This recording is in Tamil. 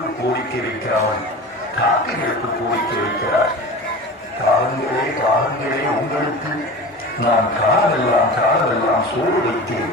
கோரிக்கை வைக்காமல் காக்கைகளுக்கு கோரிக்கை வைக்கிறார் காலங்களே காலங்களே உங்களுக்கு. நான் காலெல்லாம் காலெல்லாம் சோறு வைத்தேன்.